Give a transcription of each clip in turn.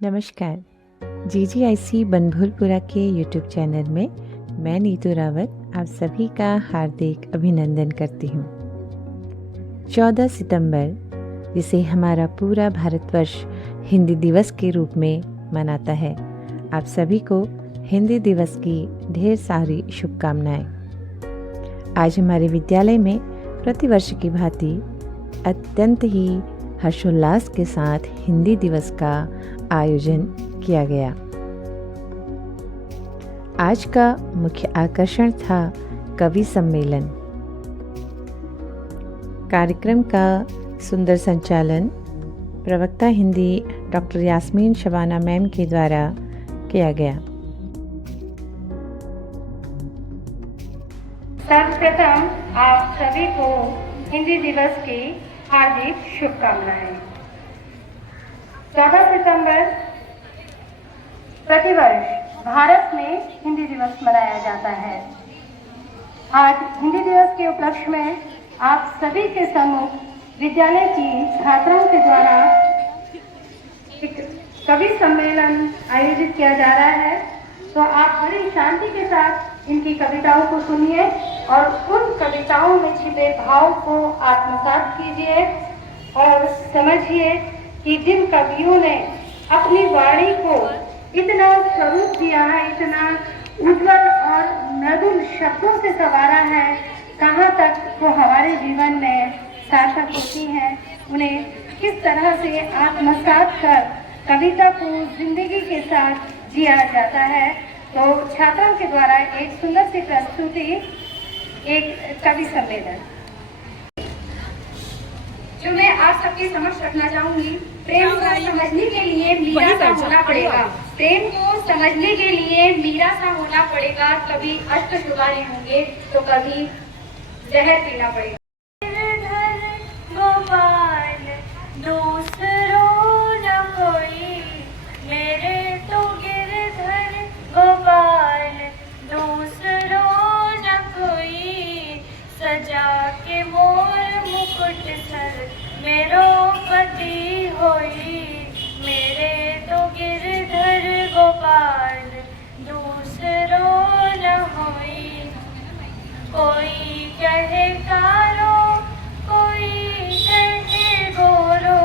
नमस्कार। GGIC बनभूलपुरा के YouTube channel में मैं नीतू रावत आप सभी का हार्दिक अभिनंदन करती हूँ। 14 सितंबर जिसे हमारा पूरा भारतवर्ष हिंदी दिवस के रूप में मनाता है, आप सभी को हिंदी दिवस की ढेर सारी शुभकामनाएं। आज हमारे विद्यालय में प्रतिवर्ष की भांति अत्यंत ही हर्षोल्लास के साथ हिंदी दिवस का आयोजन किया गया। आज का मुख्य आकर्षण था कवि सम्मेलन। कार्यक्रम का सुंदर संचालन प्रवक्ता हिंदी डॉक्टर यास्मीन शबाना मैम के द्वारा किया गया। सर्वप्रथम आप सभी को हिंदी दिवस की हार्दिक शुभकामनाएं। 14 सितंबर प्रतिवर्ष भारत में हिंदी दिवस मनाया जाता है। आज हिंदी दिवस के उपलक्ष्य में आप सभी के सम्मुख विद्यालय की छात्राओं के द्वारा एक कवि सम्मेलन आयोजित किया जा रहा है। तो आप बड़ी शांति के साथ इनकी कविताओं को सुनिए और उन कविताओं में छिपे भाव को आत्मसात कीजिए और समझिए कि जिन कवियों ने अपनी वाणी को इतना स्वरूप दिया है, इतना उज्जवल और मृदुल शब्दों से संवारा है, कहाँ तक वो हमारे जीवन में सार्थक होती हैं, उन्हें किस तरह से आत्मसात कर कविता को जिंदगी के साथ जिया जाता है। तो छात्रों के द्वारा एक सुंदर सी प्रस्तुति, एक कवि सम्मेलन जो मैं आप सबके समक्ष रखना चाहूंगी। प्रेम को समझने के लिए मीरा सा होना पड़ेगा। प्रेम को समझने के लिए मीरा सा होना पड़ेगा। कभी अष्टजुगारे होंगे तो कभी जहर पीना पड़ेगा। मेरो पति होई, मेरे तो गिरधर गोपाल, दूसरो न होई। कोई कहे कारो, कोई कहे गोरो,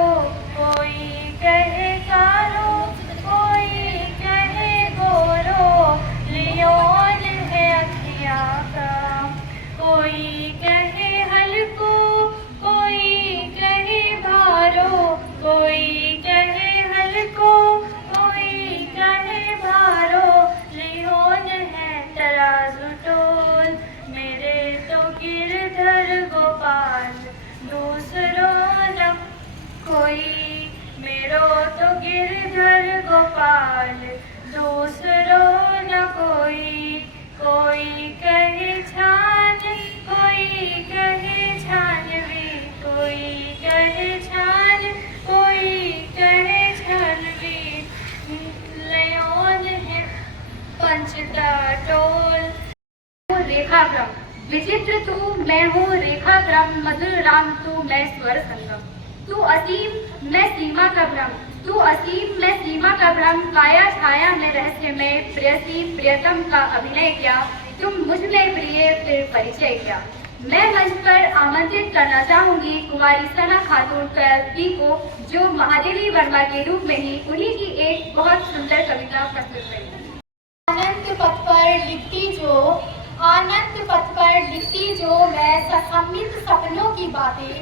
कोई कहे कारो, कोई कहे गोरो, लियोन है अखिया का। कोई कहे हल्को, कोई कहे भारो, कोई कहे हल्को, कोई कहे भारो, लियोन है तराजू तोल, मेरे तो गिरधर गोपाल, दूसरो न कोई। मेरो तो गिरधर गोपाल, दूसरो न कोई। कोई कहे छान, कोई कहे छानवी, कोई कहे छान, कोई कहे छानवी, लयोन है पंचता टोल। रेखा क्रम विचित्र तू, मैं हूँ रेखा क्रम, मधुर राम तू, मैं स्वर संगम। तू असीम मैं सीमा का भ्रम, तू असीम मैं सीमा का भ्रम, काया छाया में रहस्य में, प्रियसी प्रियतम का अभिनय क्या, तुम मुझ में प्रिय फिर परिचय क्या। मैं मंच पर आमंत्रित करना चाहूंगी कुमारी सना खातून कैदी को, जो महादेवी वर्मा के रूप में ही उन्हीं की एक बहुत सुंदर कविता प्रस्तुत करेगी। आनंद पथ पर लिखती जो, आनंद पथ पर लिखती जो मैं ससम्मित सपनों की बातें,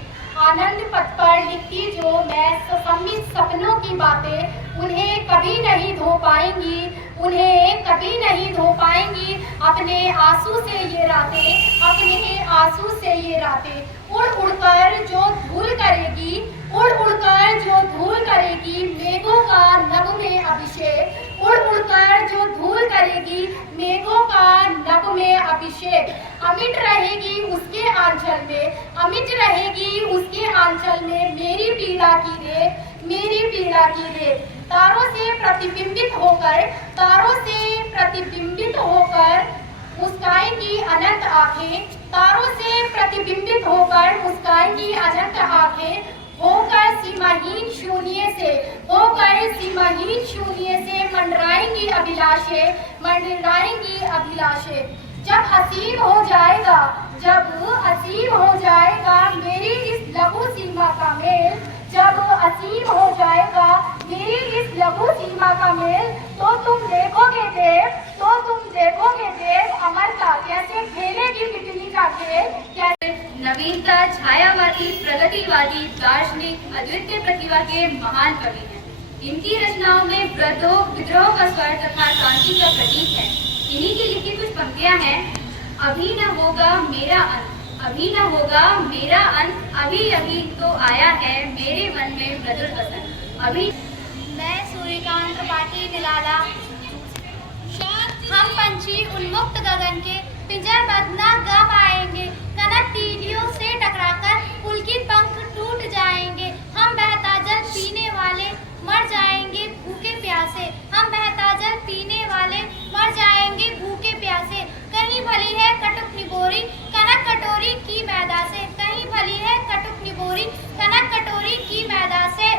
आनंद पथ पर लिखती जो मैं ससम्मित सपनों की बातें, उन्हें कभी नहीं धो पाएंगी, उन्हें कभी नहीं धो पाएंगी अपने आंसू से ये रातें, अपने आंसू से ये रातें। उड़ उड़कर जो धूल करेगी, उड़ उड़कर जो धूल करेगी, मेघों का नभ में अभिषेक, उड़ उड़कर जो धूल करेगी, मेघों का नभ में अभिषेक। अमिट रहेगी उसके आंचल में, अमिट रहेगी उसके आंचल में, मेरी पीड़ा की रेत, मेरी पीड़ा की रेत। तारों से प्रतिबिंबित होकर, तारों से प्रतिबिंबित होकर मुस्काएंगी अनंत आंखें, तारों से प्रतिबिंबित होकर मुस्काएंगी अनंत आंखें। होकर सीमाहीन शून्य से, होकर सीमाहीन असीम शून्य से मंडराएंगी अभिलाषे, मंडराएंगी अभिलाषे। जब असीम हो जाएगा, जब असीम हो जाएगा मेरी इस लघु सीमा का मेल, जब असीम हो जाएगा मेरी इस लघु सीमा का मेल, तो तुम देखोगे देव, तो तुम देखोगे देव अमरता कैसे खेलेगी बिजली का खेल, कैसे नवीनता, छायावादी, प्रगतिवादी, दार्शनिक, अद्वितीय प्रतिभा के महान कवि हैं। इनकी रचनाओं में विद्रोह का स्वर तथा क्रांति का प्रतीक है। इन्हीं की लिखी कुछ पंक्तियां हैं। अभी न होगा मेरा अंत, अभी न होगा मेरा अंत, अभी अभी तो आया है मेरे मन में मधुर बसंत। अभी मैं सूर्यकांत त्रिपाठी निराला, हम पंछी उन्मुक्त गगन के पिंजरबद्ध न गा पाएंगे, कनक तीलियों से टकराकर पुलकित पंख टूट जाएंगे। हम बहता जल पीने वाले मर जाएंगे भूखे प्यासे, हम बहता जल पीने वाले मर जाएंगे भूखे प्यासे। कहीं भली है कटुक निबोरी कनक कटोरी की मैदा से, कहीं भली है कटुक निबोरी कनक कटोरी की मैदा से।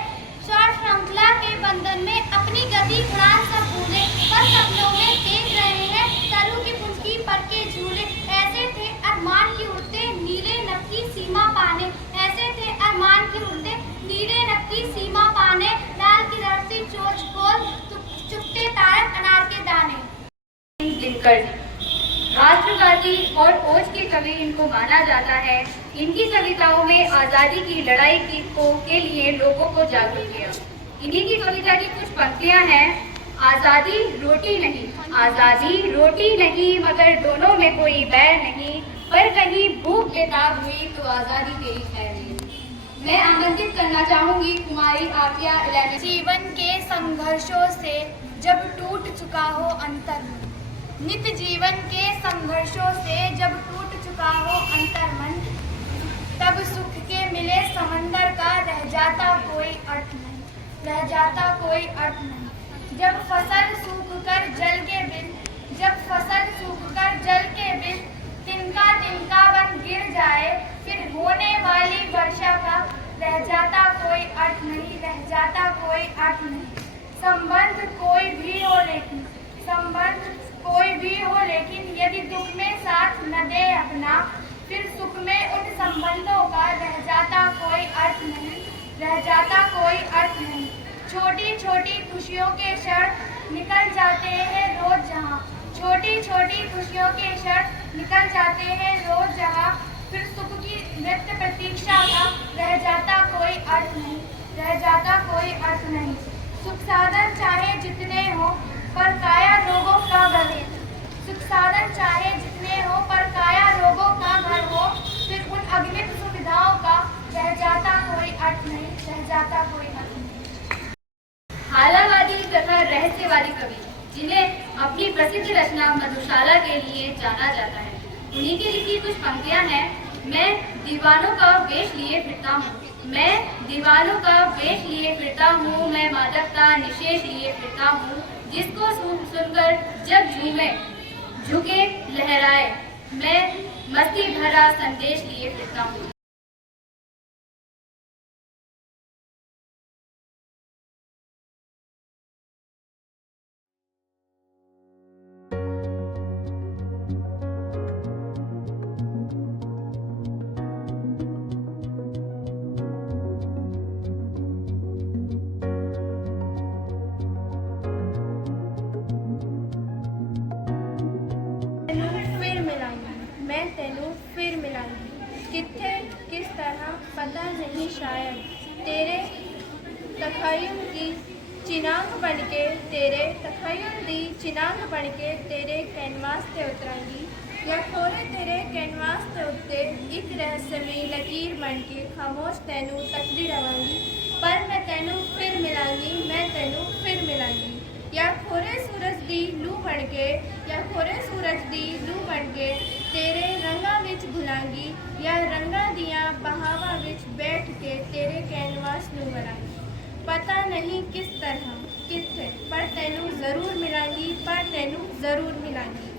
स्वर श्रृंखला के बंधन में अपनी गति उड़ान सब भूले, पर सपनों में देख रहे हैं तरू की पुंजकी पर के झूले। ऐसे थे अरमान की उड़ते नीले नभ की सीमा पाने, ऐसे थे अरमान की उड़ते नीले नभ की सीमा पाने। लाल की धरती चोच खोल चुपते तारक अनार के दाने। दिनकर राष्ट्रवादी और ओज के कवि इनको माना जाता है। इनकी कविताओं में आज़ादी की लड़ाई के लिए लोगों को जागरूक किया। इन्हीं की कविता की कुछ पंक्तियां हैं। आज़ादी रोटी नहीं, आज़ादी रोटी नहीं, मगर दोनों में कोई बैर नहीं, पर कहीं भूख बेताब हुई तो आज़ादी तेरी खैर नहीं। मैं आमंत्रित करना चाहूंगी कुमारी आफिया इलाही। जीवन के संघर्षों से जब टूट चुका हो अंतर्मन, नित्य जीवन के संघर्षों से जब टूट चुका हो अंतर्मन, तब सुख के मिले समंदर का रह जाता कोई अर्थ नहीं, रह जाता कोई अर्थ नहीं। जब फसल सूखकर जल के बिन, जब फसल सूखकर जल के बिन तिनका तिनका बन गिर जाए, फिर होने वाली वर्षा का रह जाता कोई अर्थ नहीं, रह जाता कोई अर्थ नहीं। संबंध कोई भी हो लेकिन, संबंध कोई भी हो लेकिन यदि दुख में साथ न दे अपना, फिर सुख में उन संबंधों का रह जाता कोई अर्थ नहीं, रह जाता कोई अर्थ नहीं। छोटी छोटी खुशियों के क्षण निकल जाते हैं रोज जहाँ, छोटी छोटी खुशियों के क्षण निकल जाते हैं रोज जहाँ, फिर सुख की नित्य प्रतीक्षा का रह जाता कोई अर्थ नहीं, रह जाता कोई अर्थ नहीं। सुख साधन चाहे जितने हो पर काया रोगों का घर, सुख साधन चाहे जितने हो पर काया रोगों का घर हो, फिर उन अगणित सुविधाओं का रह जाता कोई अर्थ नहीं, रह जाता कोई अर्थ नहीं। हालावादी तथा रहस्यवादी कवि जिन्हें अपनी प्रसिद्ध रचना मधुशाला के लिए जाना जाता है, उन्हीं की लिखी कुछ पंक्तियां हैं। मैं दीवानों का वेश लिए फिरता हूँ, मैं दीवानों का वेश लिए फिरता हूँ, मैं मादकता निशेष लिए फिरता हूँ, जिसको सुनकर जब झूमे झुके लहराए, मैं मस्ती भरा संदेश लिए फिरता हूँ। मैं तेनू फिर मिलांगी, कित्थे किस तरह पता नहीं शायद, तेरे तखय्युल दी चिनांग बनके, तेरे तखय्युल दी चिनांग बनके तेरे कैनवास ते उतरांगी, या खोरे तेरे कैनवास ते उत्ते एक रहस्यमयी लकीर बनके खामोश तेनू तकदी रवांगी। पर मैं तेनू फिर मिलांगी, मैं तेनू फिर मिलांगी, या खोरे सूरज दी लू बनके, या खोरे सूरज दी लू बनके तेरे रंगा विच घुलांगी, या रंगा दिया बहावा विच बैठ के तेरे कैनवास नू बनांगी। पता नहीं किस तरह कित्थे, पर तेनू जरूर मिलांगी, पर तेनू जरूर मिलांगी।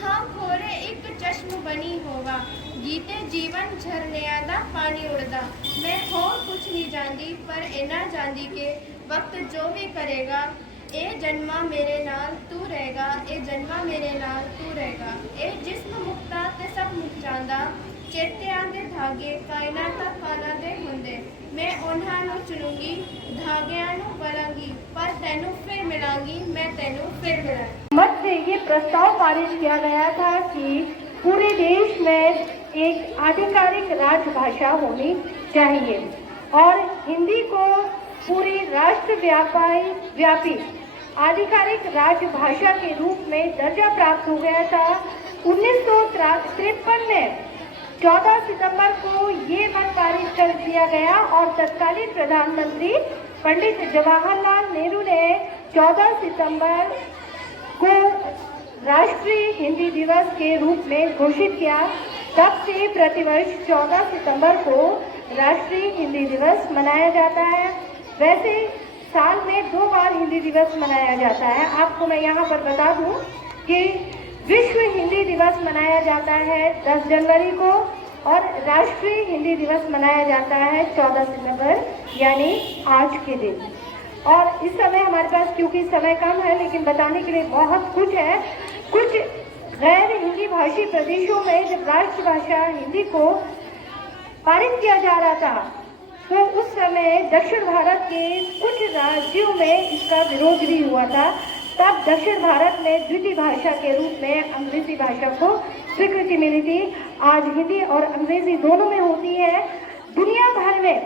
हाँ खोरे एक चश्म बनी होवा, गीते जीवन झरनिया दा पानी उड़दा, मैं होर कुछ नहीं जानदी, पर इना जानदी के वक्त जो भी करेगा ए जन्मा मेरे नाल तू रहेगा, ए जन्मा मेरे नाल तू रहेगा। ए जिस्म मुक्ता ते सब मुक जांदा, चेतियां दे धागे कायनाता काना दे हुंदे। मैं उन्हां नूं चुनूंगी, धागियां नूं बलांगी, पर तैनू फिर मिलांगी, मैं तैनू फिर मिलांगी। मत से ये प्रस्ताव पारित किया गया था कि पूरे देश में एक आधिकारिक राजभाषा होनी चाहिए और हिंदी को पूरी राष्ट्रव्यापी आधिकारिक राजभाषा के रूप में दर्जा प्राप्त हो गया था। 1953 में 14 सितंबर को ये मत पारित कर दिया गया और तत्कालीन प्रधानमंत्री पंडित जवाहरलाल नेहरू ने 14 सितंबर को राष्ट्रीय हिंदी दिवस के रूप में घोषित किया। तब से प्रतिवर्ष 14 सितंबर को राष्ट्रीय हिंदी दिवस मनाया जाता है। वैसे साल में 2 बार हिंदी दिवस मनाया जाता है। आपको मैं यहाँ पर बता दूँ कि विश्व हिंदी दिवस मनाया जाता है 10 जनवरी को और राष्ट्रीय हिंदी दिवस मनाया जाता है 14 सितंबर यानी आज के दिन। और इस समय हमारे पास क्योंकि समय कम है लेकिन बताने के लिए बहुत कुछ है। कुछ गैर हिंदी भाषी प्रदेशों में जब राष्ट्रभाषा हिंदी को पारित किया जा रहा था तो उस समय दक्षिण भारत के कुछ राज्यों में इसका विरोध भी हुआ था। तब दक्षिण भारत में द्वितीय भाषा के रूप में अंग्रेजी भाषा को स्वीकृति मिली थी। आज हिंदी और अंग्रेजी दोनों में होती है। दुनिया भर में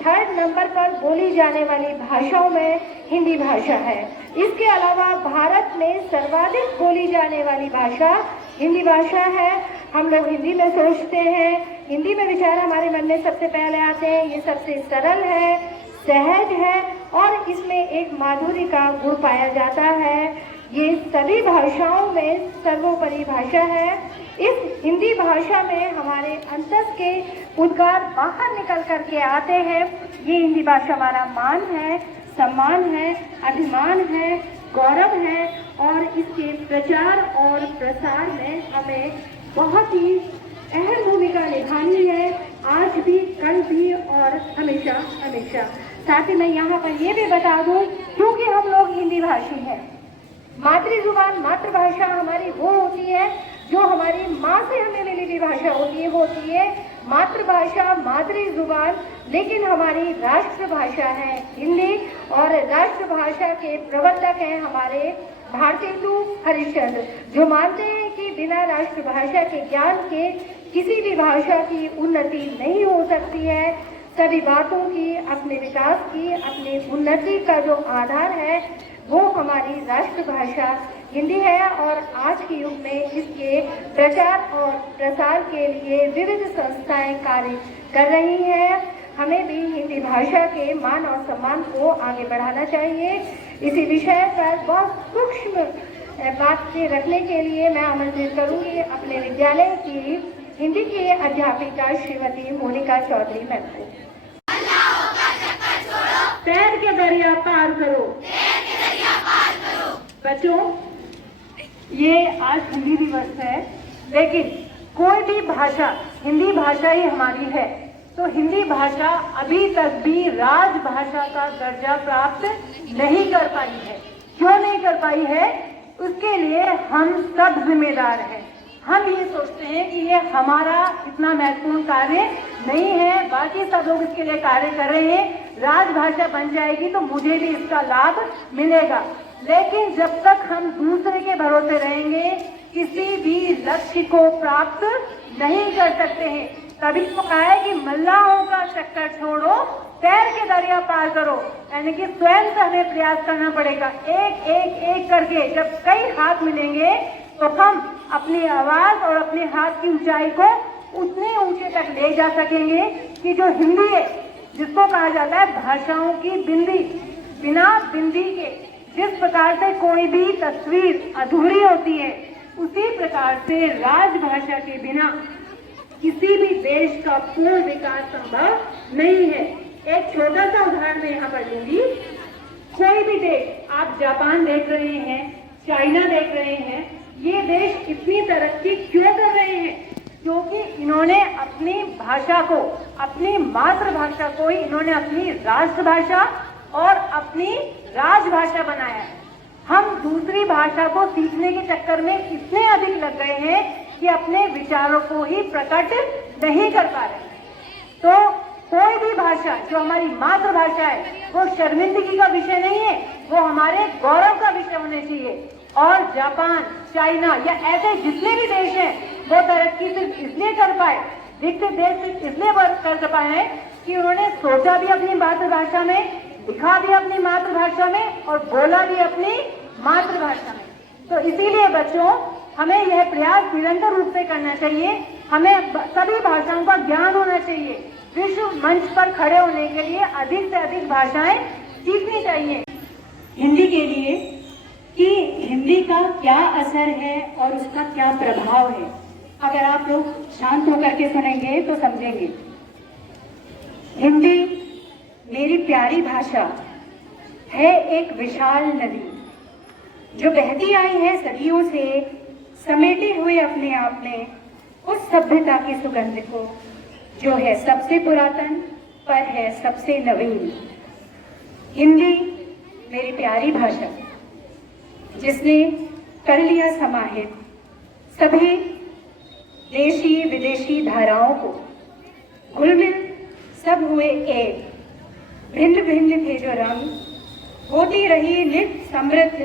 3rd नंबर पर बोली जाने वाली भाषाओं में हिंदी भाषा है। इसके अलावा भारत में सर्वाधिक बोली जाने वाली भाषा हिंदी भाषा है। हम लोग हिंदी में सोचते हैं, हिंदी में विचार हमारे मन में सबसे पहले आते हैं। ये सबसे सरल है, सहज है और इसमें एक माधुर्य का गुण पाया जाता है। ये सभी भाषाओं में सर्वोपरि भाषा है। इस हिंदी भाषा में हमारे अंतस के उद्गार बाहर निकल करके आते हैं। ये हिंदी भाषा हमारा मान है, सम्मान है, अभिमान है, गौरव है और इसके प्रचार और प्रसार में हमें बहुत ही अहम भूमिका निभानी है, आज भी, कल भी और हमेशा हमेशा। साथ ही मैं यहाँ पर ये भी बता दूँ, क्योंकि हम लोग हिंदी भाषी हैं, मातृ जुबान मातृभाषा हमारी वो होती है जो हमारी माँ से हमें मिली हुई भाषा होती है, वो होती है मातृभाषा, मातृ जुबान। लेकिन हमारी राष्ट्रभाषा है हिंदी और राष्ट्रभाषा के प्रवर्तक हैं हमारे भारतेंदु हरिश्चंद्र, जो मानते हैं कि बिना राष्ट्रभाषा के ज्ञान के किसी भी भाषा की उन्नति नहीं हो सकती है। सभी बातों की, अपने विकास की, अपनी उन्नति का जो आधार है वो हमारी राष्ट्रभाषा हिंदी है। और आज के युग में इसके प्रचार और प्रसार के लिए विविध संस्थाएं कार्य कर रही हैं। हमें भी हिंदी भाषा के मान और सम्मान को आगे बढ़ाना चाहिए। इसी विषय पर बहुत सूक्ष्म बातें रखने के लिए मैं आमंत्रित करूंगी अपने विद्यालय की हिंदी की अध्यापिका श्रीमती मोनिका चौधरी मैम को। तैर के दरिया पार करो, बच्चों ये आज हिंदी दिवस है, लेकिन कोई भी भाषा, हिंदी भाषा ही हमारी है, तो हिंदी भाषा अभी तक भी राजभाषा का दर्जा प्राप्त नहीं कर पाई है। क्यों नहीं कर पाई है? उसके लिए हम सब जिम्मेदार हैं। हम ये सोचते हैं कि ये हमारा इतना महत्वपूर्ण कार्य नहीं है, बाकी सब लोग इसके लिए कार्य कर रहे हैं। राजभाषा बन जाएगी तो मुझे भी इसका लाभ मिलेगा, लेकिन जब तक हम दूसरे के भरोसे रहेंगे किसी भी लक्ष्य को प्राप्त नहीं कर सकते हैं। तभी तो कहा है कि मल्लाहों का चक्कर छोड़ो, तैर के दरिया पार करो, यानी कि स्वयं से हमें प्रयास करना पड़ेगा। एक एक एक करके जब कई हाथ मिलेंगे तो हम अपनी आवाज और अपने हाथ की ऊंचाई को उतने ऊंचे तक ले जा सकेंगे कि जो हिंदी है, जिसको कहा जाता है भाषाओं की बिंदी, बिना बिंदी के जिस प्रकार से कोई भी तस्वीर अधूरी होती है, उसी प्रकार से राजभाषा के बिना किसी भी देश का पूर्ण विकास संभव नहीं है। एक छोटा सा उदाहरण मैं यहाँ पर दूंगी। कोई भी देश, आप जापान देख रहे हैं, चाइना देख रहे हैं, ये देश इतनी तरक्की क्यों कर रहे हैं? क्योंकि इन्होंने अपनी भाषा को, अपनी मातृभाषा को इन्होंने अपनी राष्ट्रभाषा और अपनी राजभाषा बनाया है। भाषा को सीखने के चक्कर में इतने अधिक लग गए हैं कि अपने विचारों को ही प्रकट नहीं कर पा रहे। तो कोई भी भाषा जो हमारी मातृभाषा है वो शर्मिंदगी का विषय नहीं है, वो हमारे गौरव का विषय होने चाहिए। और जापान, चाइना या ऐसे जितने भी देश हैं वो तरक्की सिर्फ इसलिए कर पाए, विकसित देश सिर्फ इसलिए कर पाए हैं कि उन्होंने सोचा भी अपनी मातृभाषा में, लिखा भी अपनी मातृभाषा में और बोला भी अपनी मातृभाषा में। तो इसीलिए बच्चों, हमें यह प्रयास निरंतर रूप से करना चाहिए। हमें सभी भाषाओं का ज्ञान होना चाहिए। विश्व मंच पर खड़े होने के लिए अधिक से अधिक भाषाएं सीखनी चाहिए। हिंदी के लिए कि हिंदी का क्या असर है और उसका क्या प्रभाव है, अगर आप लोग शांत होकर के सुनेंगे तो समझेंगे। हिंदी मेरी प्यारी भाषा है, एक विशाल नदी जो बहती आई है सदियों से, समेटे हुए अपने आप में उस सभ्यता की सुगंध को जो है सबसे पुरातन पर है सबसे नवीन। हिंदी मेरी प्यारी भाषा जिसने कर लिया समाहित सभी देशी विदेशी धाराओं को, घुलमिल सब हुए एक, भिन्न भिन्न थे जो रंग, होती रही नित्य समृद्ध,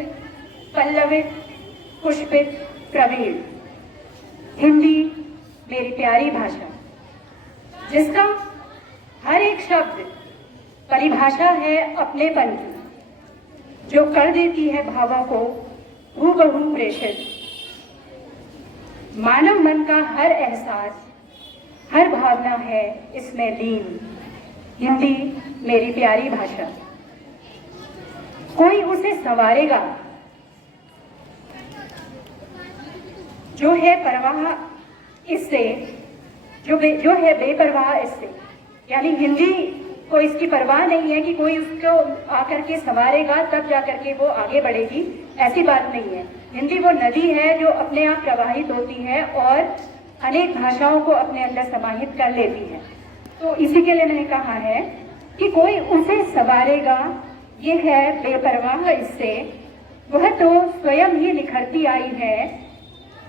पल्लवित पुष्पित प्रवीण। हिंदी मेरी प्यारी भाषा जिसका हर एक शब्द परिभाषा है अपनेपन की, जो कर देती है भावों को हूबहू प्रेषित। मानव मन का हर एहसास, हर भावना है इसमें लीन। हिंदी मेरी प्यारी भाषा, कोई उसे संवारेगा जो है परवाह इससे, जो है बेपरवाह इससे। यानी हिंदी को इसकी परवाह नहीं है कि कोई उसको आकर के संवारेगा तब जाकर के वो आगे बढ़ेगी, ऐसी बात नहीं है। हिंदी वो नदी है जो अपने आप प्रवाहित होती है और अनेक भाषाओं को अपने अंदर समाहित कर लेती है। तो इसी के लिए मैंने कहा है कि कोई उसे संवारेगा, ये है बेपरवाह इससे। वह तो स्वयं ही निखरती आई है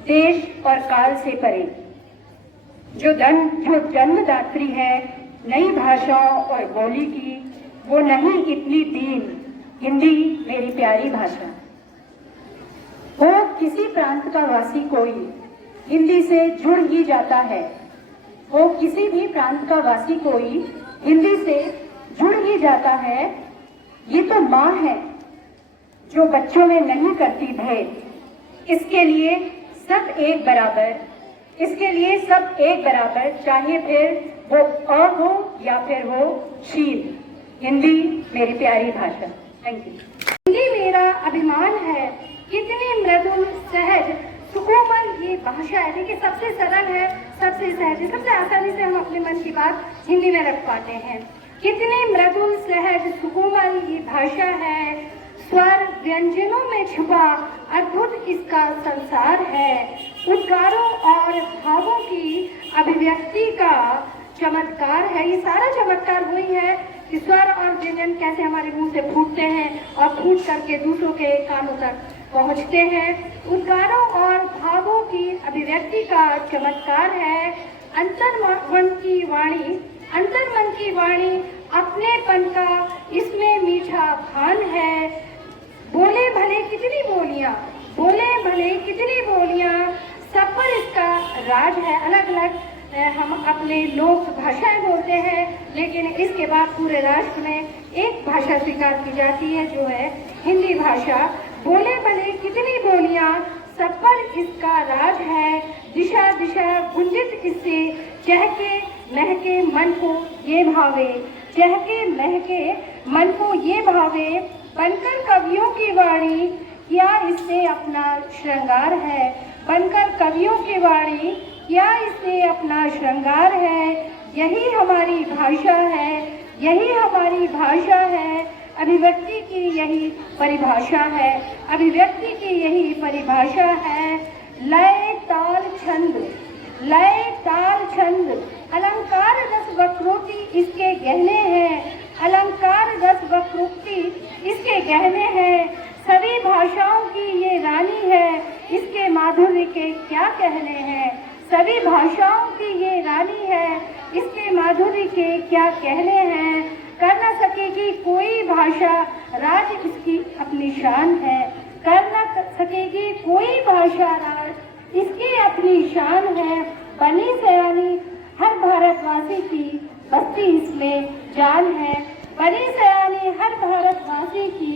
देश और काल से परे, जो जन्मदात्री है नई भाषाओं और बोली की, वो नहीं इतनी दीन। हिंदी मेरी प्यारी भाषा, वो किसी प्रांत का वासी कोई हिंदी से जुड़ ही जाता है। वो किसी भी प्रांत का वासी कोई हिंदी से जुड़ ही जाता है। ये तो माँ है जो बच्चों में नहीं करती भेद। इसके लिए सब एक बराबर, इसके लिए सब एक बराबर, चाहे फिर वो अ हो या फिर वो शील। हिंदी मेरी प्यारी भाषा। Thank you. हिंदी मेरा अभिमान है, कितनी मृदुल सहज सुकोमल ये भाषा है। देखिए, सबसे सरल है, सबसे सहज है, सबसे आसानी से हम अपने मन की बात हिंदी में रख पाते हैं। कितनी मृदुल सहज सुकोमल ये भाषा है, स्वर व्यंजनों में छुपा अद्भुत इसका संसार है। उद्गारों और भावों की अभिव्यक्ति का चमत्कार है। ये सारा चमत्कार वही है कि स्वर और व्यंजन कैसे हमारे मुंह से फूटते हैं और फूट करके दूसरों के कानों तक पहुंचते हैं। उद्गारों और भावों की अभिव्यक्ति का चमत्कार है। अंतर्मन की वाणी, अंतर्मन की वाणी अपनेपन का इसमें मीठा भान है। बोले भले कितनी बोलियां, बोले भले कितनी बोलियां, सब पर इसका राज है। अलग अलग हम अपने लोक भाषाएं बोलते हैं, लेकिन इसके बाद पूरे राष्ट्र में एक भाषा स्वीकार की जाती है जो है हिंदी भाषा। बोले भले कितनी बोलियां, सब पर इसका राज है। दिशा दिशा गुंजित इससे, चहके महके मन को ये भावे, चहके महके मन को ये भावे। बनकर कवियों की वाणी क्या इससे अपना श्रृंगार है, बनकर कवियों की वाणी क्या इससे अपना श्रृंगार है। यही हमारी भाषा है, यही हमारी भाषा है। अभिव्यक्ति की यही परिभाषा है, अभिव्यक्ति की यही परिभाषा है। लय ताल छंद, लय ताल छंद, अलंकार रस वक्रोक्ति इसके गहने हैं, अलंकार रस वक्रोक्ति इसके गहने हैं। सभी भाषाओं की ये रानी क्या कहने हैं, सभी भाषाओं की ये रानी है, इसके माधुर्य के क्या कहने हैं। कर न सकेगी कोई भाषा राज, इसकी अपनी शान है। कर न सकेगी कोई भाषा राज, इसकी अपनी शान है। बनी सयानी हर भारतवासी की, बस्ती इसमें जान है। बनी सयानी हर भारतवासी की,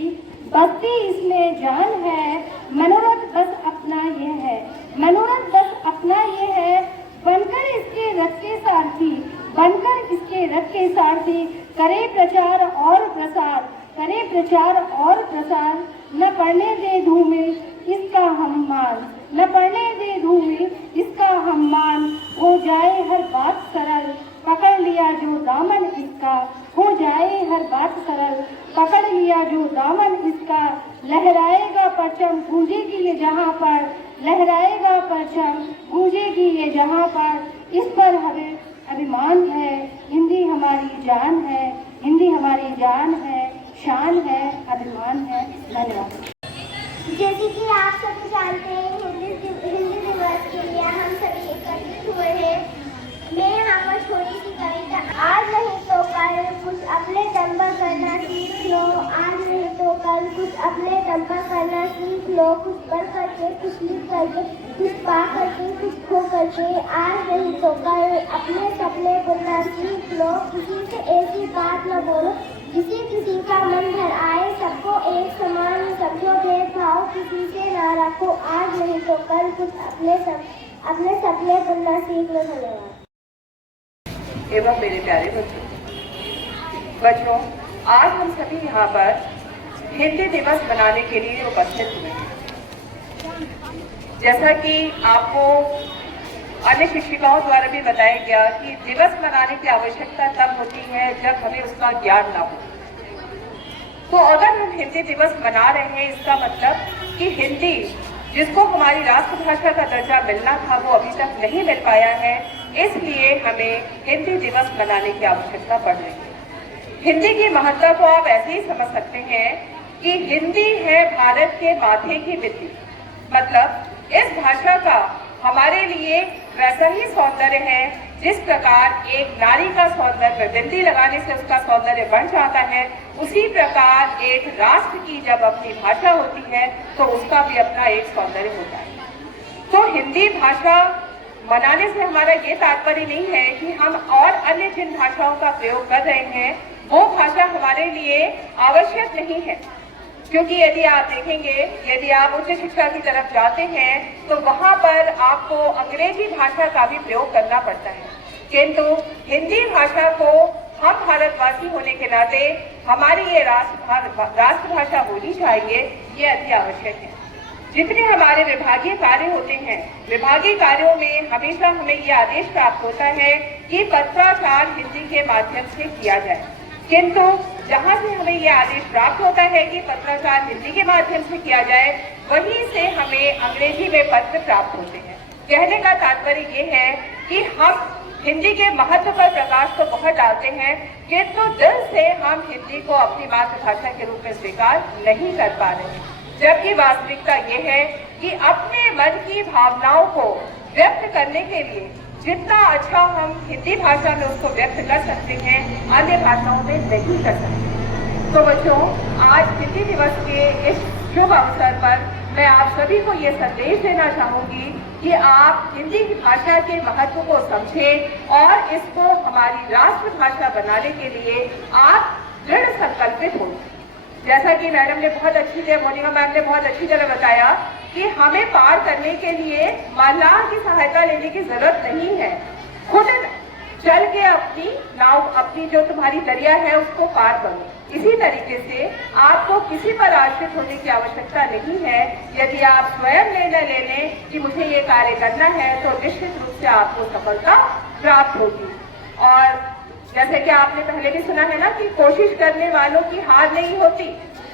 बस्ती इसमें जान है। मनोरथ बस अपना ये है, मनोरथ बस अपना ये है, बनकर इसके रथ के सारथी, बनकर इसके रथ के सारथी। करे प्रचार और प्रसार, करे प्रचार और प्रसार, न पड़ने दे धूमिल इसका हम मान, न पड़ने दे धूमिल इसका हम मान। हो जाए हर बात सरल, पकड़ लिया जो दामन इसका, हो जाए हर बात सरल, पकड़ लिया जो दामन इसका। लहराएगा परचम गूंजेगी ये जहाँ पर, लहराएगा परचम गूंजेगी ये जहाँ पर। इस पर हमें अभिमान है, हिंदी हमारी जान है, हिंदी हमारी जान है, शान है, अभिमान है। धन्यवाद। जैसे कि आप सभी जानते हैं, हिंदी दिवस के लिए हम सभी एकत्रित हुए हैं। मैं यहाँ पर छोटी सी कविता, आज नहीं तो कल कुछ अपने दम पर करना सीख लो, आज नहीं तो कल कुछ अपने दम पर करना सीख लो। कुछ पढ़ करके, कुछ लिख करके, कुछ पा करके, कुछ खो करके, आज नहीं तो कल अपने सपने बुनना सीख लो। किसी से ऐसी बात न बोलो जिससे किसी का मन भर आए, सबको एक समान समझो, भेदभाव किसी से ना रखो। आज नहीं तो कल कुछ अपने सपने बुनना सीख लो। धन्यवाद। एवं मेरे प्यारे बच्चों, आज हम सभी यहाँ पर हिंदी दिवस मनाने के लिए उपस्थित हुए हैं। जैसा कि आपको अन्य शिक्षिकाओं द्वारा भी बताया गया कि दिवस मनाने की आवश्यकता तब होती है जब हमें उसका ज्ञान ना हो। तो अगर हम हिंदी दिवस मना रहे हैं, इसका मतलब कि हिंदी जिसको हमारी राष्ट्रभाषा का दर्जा मिलना था वो अभी तक नहीं मिल पाया है, इसलिए हमें हिंदी दिवस मनाने की आवश्यकता पड़ रही है। हिंदी की महत्ता को आप ऐसे ही समझ सकते हैं कि हिंदी है भारत के माथे की बिंदी, मतलब इस भाषा का हमारे लिए वैसा ही सौंदर्य है जिस प्रकार एक नारी का सौंदर्य बिंदी लगाने से उसका सौंदर्य बढ़ जाता है, उसी प्रकार एक राष्ट्र की जब अपनी भाषा होती है तो उसका भी अपना एक सौंदर्य होता है। तो हिंदी भाषा मनाने से हमारा ये तात्पर्य नहीं है कि हम और अन्य जिन भाषाओं का प्रयोग कर रहे हैं वो भाषा हमारे लिए आवश्यक नहीं है, क्योंकि यदि आप देखेंगे, यदि आप उच्च शिक्षा की तरफ जाते हैं तो वहाँ पर आपको अंग्रेजी भाषा का भी प्रयोग करना पड़ता है, किंतु हिंदी भाषा को हम भारतवासी होने के नाते हमारी ये राष्ट्रभाषा होनी चाहिए, ये अति आवश्यक है। जितने हमारे विभागीय कार्य होते हैं, विभागीय कार्यों में हमेशा हमें ये आदेश प्राप्त होता है कि पत्राचार हिंदी के माध्यम से किया जाए, किंतु जहाँ से हमें ये आदेश प्राप्त होता है कि पत्राचार हिंदी के माध्यम से किया जाए, वहीं से हमें अंग्रेजी में पत्र प्राप्त होते हैं। कहने का तात्पर्य ये है कि हम हिंदी के महत्व पर प्रकाश तो बहुत डालते हैं, किंतु दिल से हम हिंदी को अपनी मातृभाषा के रूप में स्वीकार नहीं कर पा रहे हैं। जबकि वास्तविकता ये है कि अपने मन की भावनाओं को व्यक्त करने के लिए जितना अच्छा हम हिंदी भाषा में उसको व्यक्त कर सकते हैं, अन्य भाषाओं में नहीं कर सकते। तो बच्चों, आज हिंदी दिवस के इस शुभ अवसर पर मैं आप सभी को ये संदेश देना चाहूंगी कि आप हिंदी भाषा के महत्व को समझें और इसको हमारी राष्ट्रभाषा बनाने के लिए आप दृढ़ संकल्पित हो। जैसा कि मैडम ने बहुत अच्छी तरह, मोनिका मैम ने बहुत अच्छी तरह बताया कि हमें पार करने के लिए मल्लाह की सहायता लेने की जरूरत नहीं है, खुद चल के अपनी नाव, अपनी जो तुम्हारी दरिया है उसको पार करो। इसी तरीके से आपको किसी पर आश्रित होने की आवश्यकता नहीं है। यदि आप स्वयं निर्णय ले लें कि मुझे ये कार्य करना है तो निश्चित रूप से आपको सफलता प्राप्त होगी। और जैसे कि आपने पहले भी सुना है ना कि कोशिश करने वालों की हार नहीं होती,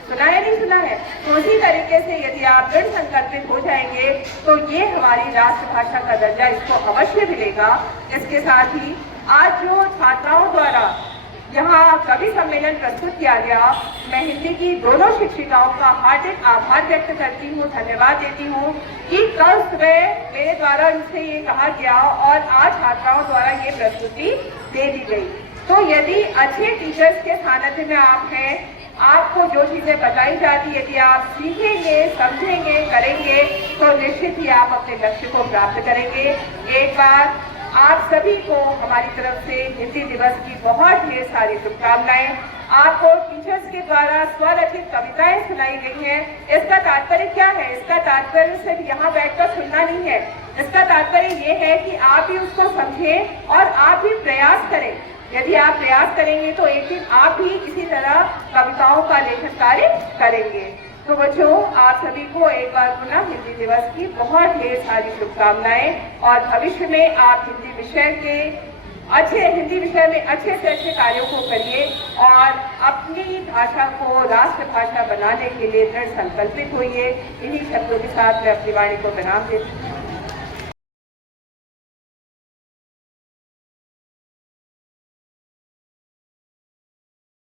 सुना है नहीं सुना है? तो उसी तरीके से यदि आप दृढ़ संकल्पित हो जाएंगे तो ये हमारी राष्ट्रभाषा का दर्जा इसको अवश्य मिलेगा। इसके साथ ही आज जो छात्राओं द्वारा यहाँ कवि सम्मेलन प्रस्तुत किया गया, मैं हिंदी की दोनों शिक्षिकाओं का हार्दिक आभार व्यक्त करती हूँ, धन्यवाद देती हूँ कि कल सुबह मेरे द्वारा इनसे ये कहा गया और आज छात्राओं द्वारा ये प्रस्तुति दे दी गई। तो यदि अच्छे टीचर्स के सानिध्य में आप हैं, आपको जो चीजें बताई जाती है यदि आप सीखेंगे, समझेंगे, करेंगे तो निश्चित ही आप अपने लक्ष्य को प्राप्त करेंगे। एक बार आप सभी को हमारी तरफ से हिंदी दिवस की बहुत ढेर सारी शुभकामनाएं। आपको टीचर्स के द्वारा स्वरचित कविताएं सुनाई गई हैं। इसका तात्पर्य क्या है? इसका तात्पर्य सिर्फ यहाँ बैठकर सुनना नहीं है। इसका तात्पर्य ये है कि आप भी उसको समझें और आप भी प्रयास करें। यदि आप प्रयास करेंगे तो एक दिन आप भी इसी तरह कविताओं का लेखन कार्य करेंगे। तो बच्चों, आप सभी को एक बार पुनः हिंदी दिवस की बहुत ढेर सारी शुभकामनाएं और भविष्य में आप हिंदी विषय में अच्छे से अच्छे कार्यों को करिए और अपनी भाषा को राष्ट्रभाषा बनाने के लिए दृढ़ संकल्पित होइए। इन्हीं शब्दों के साथ मैं अपनी वाणी को विराम देती हूँ।